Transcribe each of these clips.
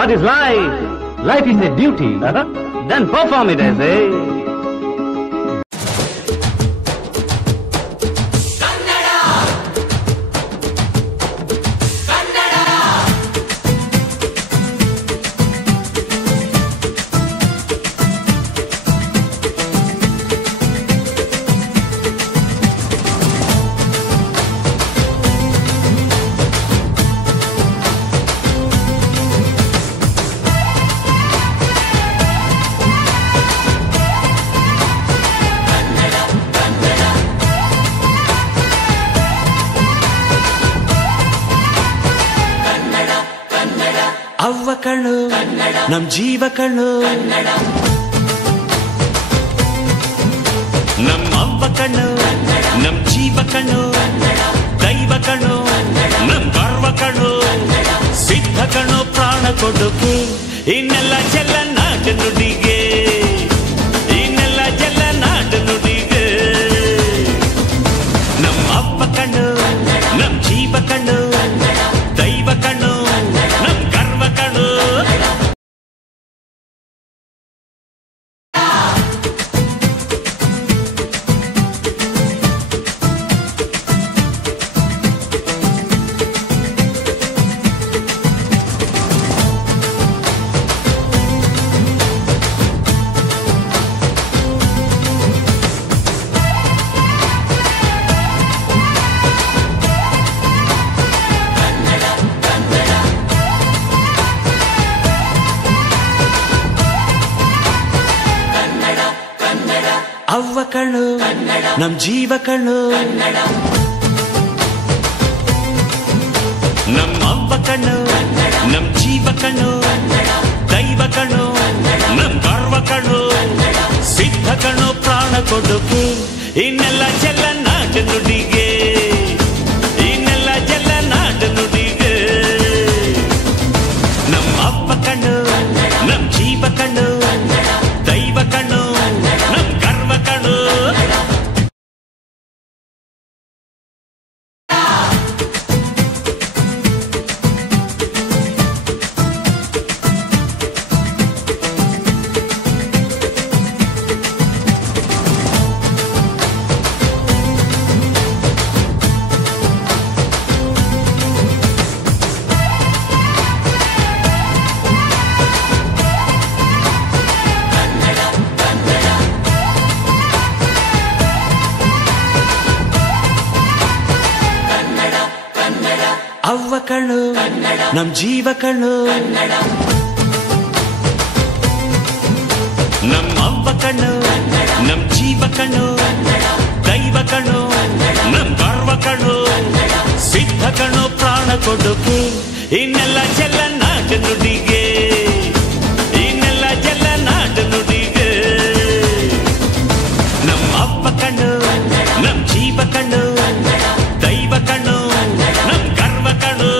What is life? Life is a duty. Then perform it as a... ಅವ್ವ ಕಣ್ಣು ನಮ್ ಜೀವ ಕಣ್ಣು ನಮ್ ಅವ್ವ ಕಣ್ಣು ನಮ್ ಜೀವ ಕಣ್ಣು ದೈವ ಕಣ್ಣು ನಮ್ ಗರ್ವ ಕಣ್ಣು ಸಿದ್ಧ ಕಣ್ಣು ಪ್ರಾಣ ಕೊಡುಗೆ ಇನ್ನೆಲ್ಲ ಜಲ ನಾಡು ನುಡಿಗೆ ಇನ್ನೆಲ್ಲ ಜಲ ನಾಡು ನುಡಿಗೆ ನಮ್ ಅವ್ವ ಕಣ್ಣು ನಮ್ ಜೀವ ಕಣ್ಣು ದೈವ ಕಣ್ಣು ನಮ್ ಗರ್ವ ಕಣ್ಣು ಅವ್ವ ಕಣ್ಣು ನಮ್ ಜೀವ ಕಣ್ಣು ನಮ್ ಅವ್ವ ಕಣ್ಣು ನಮ್ ಜೀವ ಕಣ್ಣು ದೈವ ಕಣ್ಣು ನಮ್ ಗರ್ವ ಕಣ್ಣು ಸಿದ್ಧ ಕಣ್ಣು ಪ್ರಾಣ ಕೊಡುಗೆ ಇನ್ನೆಲ್ಲ ಜಲ ನಾಡು ನುಡಿಗೆ ಇನ್ನೆಲ್ಲ ಜಲ ನಾಡು ನುಡಿಗೆ ನಮ್ ಅವ್ವ ಕಣ್ಣು ನಮ್ ಜೀವ ಕಣ್ಣು ದೈವ ಕಣ್ಣು ನಮ್ ಗರ್ವ ಕಣ್ಣು ಅವ್ವ ಕಣ್ಣು ನಮ್ ಜೀವ ಕಣ್ಣು ನಮ್ ಅವ್ವ ಕಣ್ಣು ನಮ್ ಜೀವ ಕಣ್ಣು ದೈವ ಕಣ್ಣು ನಮ್ ಗರ್ವ ಕಣ್ಣು ಸಿದ್ಧ ಕಣ್ಣು ಪ್ರಾಣ ಕೊಡುಗೆ ಇನ್ನೆಲ್ಲ ಜಲ ನಾಡು ನುಡಿಗೆ ಇನ್ನೆಲ್ಲ ಜಲ ನಾಡು ನುಡಿಗೆ ನಮ್ ಅವ್ವ ಕಣ್ಣು ನಮ್ ಜೀವ ಕಣ್ಣು ದೈವ ಕಣ್ಣು ನಮ್ ಗರ್ವ ಕಣ್ಣು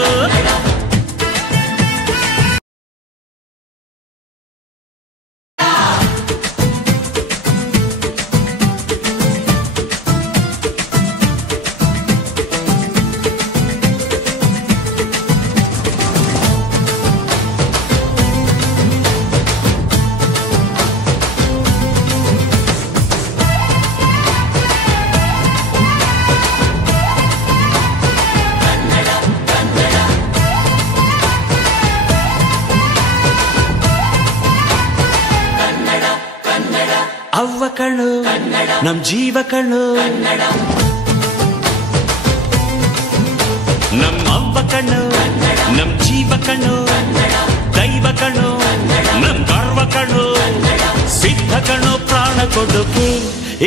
ಅವ್ವ ಕಣ್ಣು ನಮ್ ಜೀವ ಕಣ್ಣು ನಮ್ ಅವ್ವ ಕಣ್ಣು ನಮ್ ಜೀವ ಕಣ್ಣು ದೈವ ಕಣ್ಣು ನಮ್ ಗರ್ವ ಕಣ್ಣು ಸಿದ್ಧ ಕಣ್ಣು ಪ್ರಾಣ ಕೊಡುಗೆ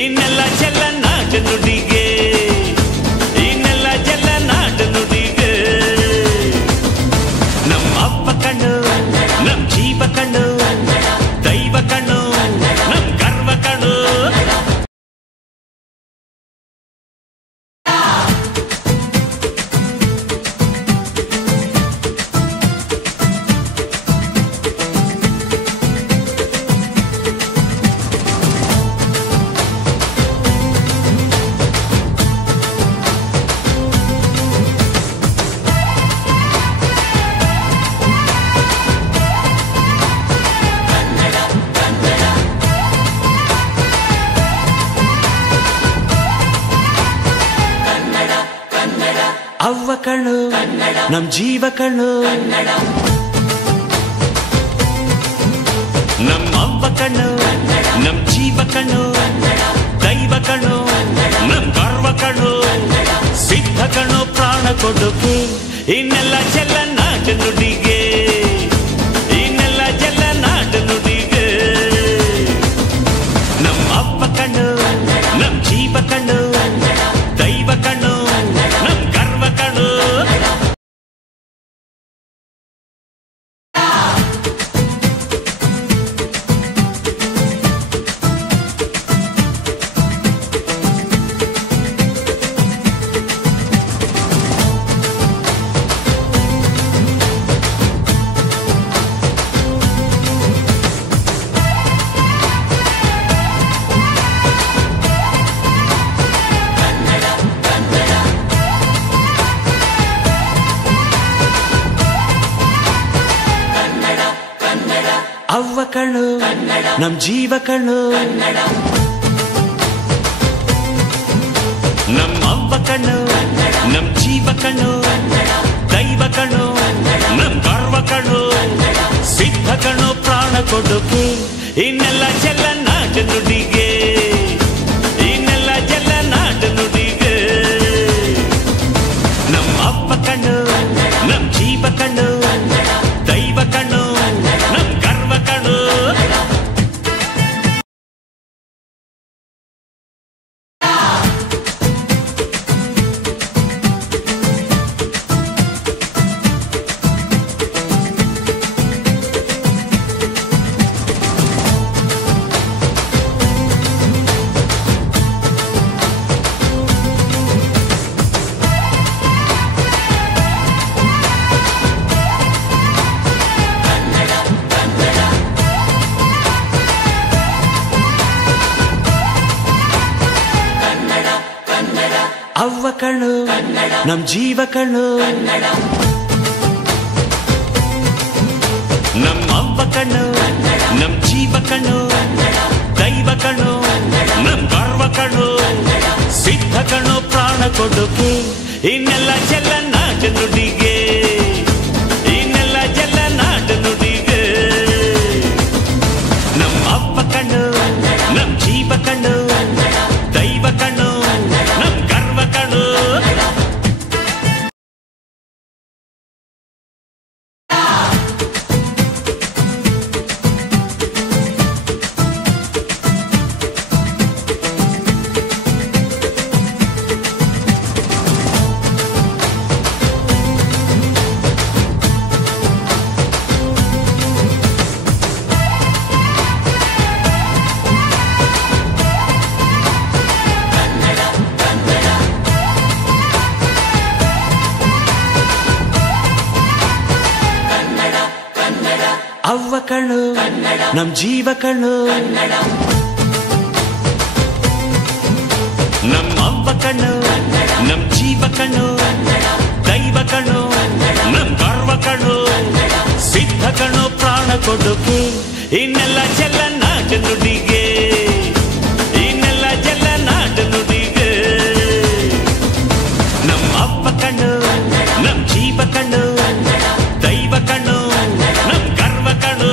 ಇನ್ನೆಲ್ಲ ಜಲ ನಾಡು ನುಡಿಗೆ ಇನ್ನೆಲ್ಲ ಜಲ ನಾಡು ನುಡಿಗೆ ನಮ್ ಅವ್ವ ಕಣ್ಣು ನಮ್ ಜೀವ ಕಣ್ಣು ದೈವ ಕಣ್ಣು ನಮ್ ಗರ್ವ ಕಣ್ಣು ನಮ್ ಜೀವ ಕಣ್ಣು ನಮ್ ಅವ್ವ ಕಣ್ಣು ನಮ್ ಜೀವ ಕಣ್ಣು ದೈವ ಕಣ್ಣು ನಮ್ ಗರ್ವ ಕಣ್ಣು ಸಿದ್ಧ ಕಣ್ಣು ಪ್ರಾಣ ಕೊಡುಗೆ ಇನ್ನೆಲ್ಲ ಚೆಲ್ಲ ನಾಡು ನುಡಿಗೆ ಇನ್ನೆಲ್ಲ ಚೆಲ್ಲ ನಾಡು ನುಡಿಗೆ ನಮ್ ಅವ್ವ ಕಣ್ಣು ನಮ್ ಜೀವ ಕಣ್ಣು ದೈವ ಕಣ್ಣು ನಮ್ ಗರ್ವ ಕಣ್ಣು ಅವ್ವ ಕಣ್ಣು ನಮ್ ಜೀವ ಕಣ್ಣು ನಮ್ ಅವ್ವ ಕಣ್ಣು ನಮ್ ಜೀವ ಕಣ್ಣು ದೈವ ಕಣ್ಣು ನಮ್ ಗರ್ವ ಕಣ್ಣು ಸಿದ್ಧ ಕಣ್ಣು ಪ್ರಾಣ ಕೊಡುಗೆ ಇನ್ನೆಲ್ಲ ಚೆಲ್ಲ ನಾಡು ನುಡಿಗೆ ಇನ್ನೆಲ್ಲ ಚೆಲ್ಲ ನಾಡು ನುಡಿಗೆ ನಮ್ ಅವ್ವ ಕಣ್ಣು ನಮ್ ಜೀವ ಕಣ್ಣು ದೈವ ಕಣ್ಣು ನಮ್ ಗರ್ವ ಕಣ್ಣು ಅವ್ವ ಕಣ್ಣು ನಮ್ ಜೀವ ಕಣ್ಣು ನಮ್ ಅವ್ವ ಕಣ್ಣು ನಮ್ ಜೀವ ಕಣ್ಣು ದೈವ ಕಣ್ಣು ನಮ್ ಗರ್ವ ಕಣ್ಣು ಸಿದ್ಧ ಕಣ್ಣು ಪ್ರಾಣ ಕೊಡುಗೆ ಇನ್ನೆಲ್ಲ ಚೆಲ್ಲ ನಾಡು ನುಡಿಗೆ ಇನ್ನೆಲ್ಲ ಚೆಲ್ಲ ನಾಡು ನುಡಿಗೆ ನಮ್ ಅವ್ವ ಕಣ್ಣು ನಮ್ ಜೀವ ಕಣ್ಣು ದೈವ ಕಣ್ಣು ನಮ್ ಗರ್ವ ಕಣ್ಣು ಅವ್ವ ಕಣ್ಣು ನಮ್ ಜೀವ ಕಣ್ಣು ನಮ್ ಅವ್ವ ಕಣ್ಣು ನಮ್ ಜೀವ ಕಣ್ಣು ದೈವ ಕಣ್ಣು ನಮ್ ಗರ್ವ ಕಣ್ಣು ಸಿದ್ಧ ಕಣ್ಣು ಪ್ರಾಣ ಕೊಡುಗೆ ಇನ್ನೆಲ್ಲ ಚೆಲ್ಲ ನಾಡು ನುಡಿಗೆ ಇನ್ನೆಲ್ಲ ಚೆಲ್ಲ ನಾಡು ನುಡಿಗೆ ನಮ್ ಅವ್ವ ಕಣ್ಣು ನಮ್ ಜೀವ ಕಣ್ಣು ದೈವ ಕಣ್ಣು ನಮ್ ಗರ್ವ ಕಣ್ಣು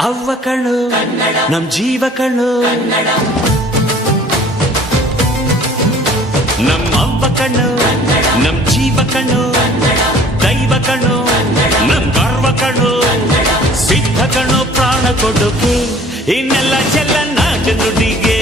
ಅವ್ವ ಕಣ್ಣು ನಮ್ ಜೀವ ಕಣ್ಣು ನಮ್ ಅವ್ವ ಕಣ್ಣು ನಮ್ ಜೀವ ಕಣ್ಣು ದೈವ ಕಣ್ಣು ನಮ್ ಗರ್ವ ಕಣ್ಣು ಸಿದ್ಧ ಕಣ್ಣು ಪ್ರಾಣ ಕೊಡುಗೆ ಇನ್ನೆಲ್ಲ ಚೆಲ್ಲ ನಾಡು ನುಡಿಗೆ